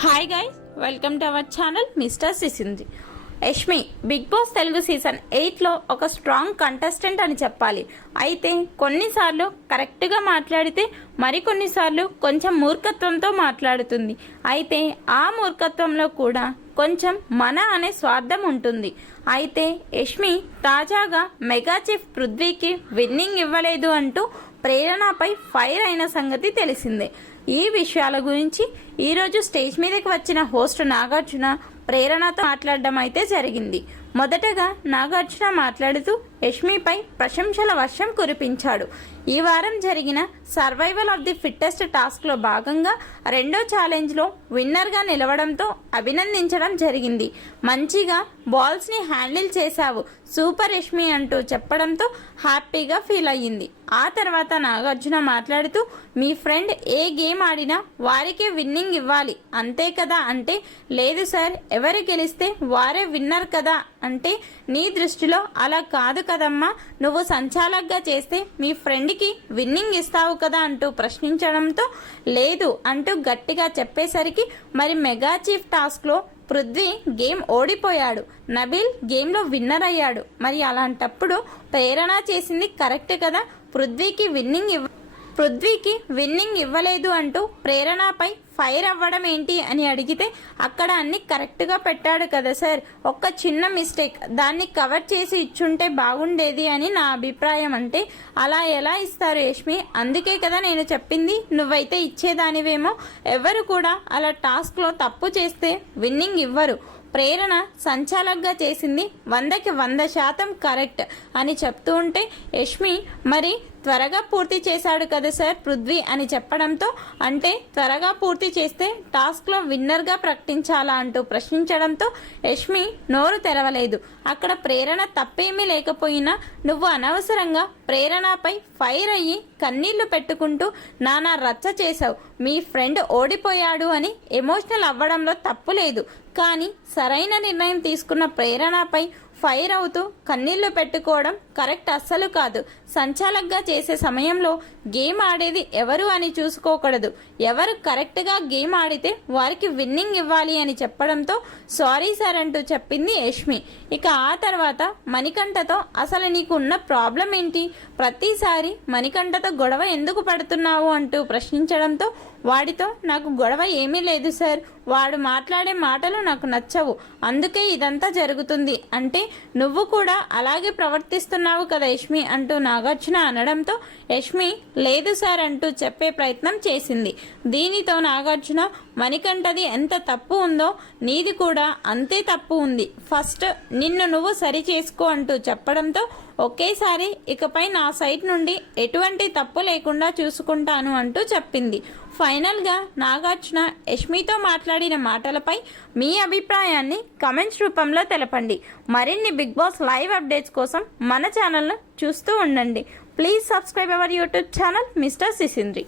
Hi guys, welcome to our channel mister Sisindri. Yashmi big boss Telugu season 8లో ఒక strong contestant అని చెప్పాలి. అయితే కొన్నిసార్లు కరెక్ట్గా మాట్లాడితే మరికొన్నిసార్లు కొంచెం మూర్ఖత్వంతో మాట్లాడుతుంది. అయితే ఆ మూర్ఖత్వంలో కూడా కొంచెం మన అనే స్వార్థం ఉంటుంది. అయితే యష్మి తాజాగా మెగా చీఫ్ పృథ్వీకి విన్నింగ్ ఇవ్వలేదు అంటూ ప్రేరణపై ఫైర్ అయిన సంగతి తెలిసిందే. ఈ విషయాల గురించి ఈరోజు స్టేజ్ మీదకి వచ్చిన హోస్ట్ నాగార్జున ప్రేరణతో మాట్లాడడం అయితే జరిగింది. మొదటగా నాగార్జున మాట్లాడుతూ యష్మిపై ప్రశంసల వర్షం కురిపించాడు. ఈ వారం జరిగిన సర్వైవల్ ఆఫ్ ది ఫిట్టెస్ట్ టాస్క్లో భాగంగా రెండో ఛాలెంజ్లో విన్నర్గా నిలవడంతో అభినందించడం జరిగింది. మంచిగా బాల్స్ని హ్యాండిల్ చేశావు, సూపర్ యష్మి అంటూ చెప్పడంతో హ్యాపీగా ఫీల్ అయ్యింది. ఆ తర్వాత నాగార్జున మాట్లాడుతూ మీ ఫ్రెండ్ ఏ గేమ్ ఆడినా వారికే విన్నింగ్ ఇవ్వాలి అంతే కదా అంటే, లేదు సార్, ఎవరు గెలిస్తే వారే విన్నర్ కదా అంటే, నీ దృష్టిలో అలా కాదు కదమ్మా, నువ్వు సంచాలకుగా చేస్తే మీ ఫ్రెండ్కి విన్నింగ్ ఇస్తావు కదా అంటూ ప్రశ్నించడంతో లేదు అంటూ గట్టిగా చెప్పేసరికి మరి మెగా చీఫ్ టాస్క్లో పృథ్వీ గేమ్ ఓడిపోయాడు, నబీల్ గేమ్లో విన్నర్ అయ్యాడు. మరి అలాంటప్పుడు ప్రేరణ చేసింది కరెక్ట్ కదా, పృథ్వీకి విన్నింగ్ ఇవ్వలేదు అంటూ ప్రేరణపై ఫైర్ అవ్వడం ఏంటి అని అడిగితే, అక్కడ అన్ని కరెక్ట్గా పెట్టాడు కదా సార్, ఒక్క చిన్న మిస్టేక్, దాన్ని కవర్ చేసి ఇచ్చుంటే బాగుండేది అని నా అభిప్రాయం. అంటే అలా ఎలా ఇస్తారు యష్మి, అందుకే కదా నేను చెప్పింది, నువ్వైతే ఇచ్చేదానివేమో. ఎవరు కూడా అలా టాస్క్లో తప్పు చేస్తే విన్నింగ్ ఇవ్వరు. ప్రేరణ సంచాలకుగా చేసింది 100కి 100% కరెక్ట్ అని చెప్తూ ఉంటే యష్మి మరి త్వరగా పూర్తి చేశాడు కదా సార్ పృథ్వీ అని చెప్పడంతో, అంటే త్వరగా పూర్తి చేస్తే టాస్క్లో విన్నర్గా ప్రకటించాలా అంటూ ప్రశ్నించడంతో యష్మి నోరు తెరవలేదు. అక్కడ ప్రేరణ తప్పేమీ లేకపోయినా నువ్వు అనవసరంగా ప్రేరణపై ఫైర్ అయ్యి కన్నీళ్లు పెట్టుకుంటూ నానా రచ్చ చేశావు. మీ ఫ్రెండ్ ఓడిపోయాడు అని ఎమోషనల్ అవ్వడంలో తప్పు లేదు, కానీ సరైన నిర్ణయం తీసుకున్న ప్రేరణపై ఫైర్ అవుతూ కన్నీళ్లు పెట్టుకోవడం కరెక్ట్ అస్సలు కాదు. సంచాలకుగా చేసే సమయంలో గేమ్ ఆడేది ఎవరు అని చూసుకోకూడదు, ఎవరు కరెక్ట్గా గేమ్ ఆడితే వారికి విన్నింగ్ ఇవ్వాలి అని చెప్పడంతో సారీ సార్ అంటూ చెప్పింది యష్మి. ఇక ఆ తర్వాత మణికంఠతో అసలు నీకు ఉన్న ప్రాబ్లం ఏంటి, ప్రతిసారి మణికంఠతో గొడవ ఎందుకు పడుతున్నావు అంటూ ప్రశ్నించడంతో, వాడితో నాకు గొడవ ఏమీ లేదు సార్, వాడు మాట్లాడే మాటలు నాకు నచ్చవు, అందుకే ఇదంతా జరుగుతుంది అంటే, నువ్వు కూడా అలాగే ప్రవర్తిస్తున్నావు కదా యష్మి అంటూ నాగార్జున అనడంతో యష్మి లేదు సార్ అంటూ చెప్పే ప్రయత్నం చేసింది. దీనితో నాగార్జున మణికంఠది ఎంత తప్పు ఉందో నీది కూడా అంతే తప్పు ఉంది, ఫస్ట్ నిన్ను నువ్వు సరి చేసుకో అంటూ చెప్పడంతో ఒకేసారి ఇకపై నా సైడ్ నుండి ఎటువంటి తప్పు లేకుండా చూసుకుంటాను అంటూ చెప్పింది. ఫైనల్గా నాగార్జున యష్మితో మాట్లాడిన మాటలపై మీ అభిప్రాయాన్ని కమెంట్స్ రూపంలో తెలపండి. మరిన్ని బిగ్ బాస్ లైవ్ అప్డేట్స్ కోసం మన ఛానల్ను చూస్తూ ఉండండి. Please subscribe our YouTube channel mister సిసింద్రి.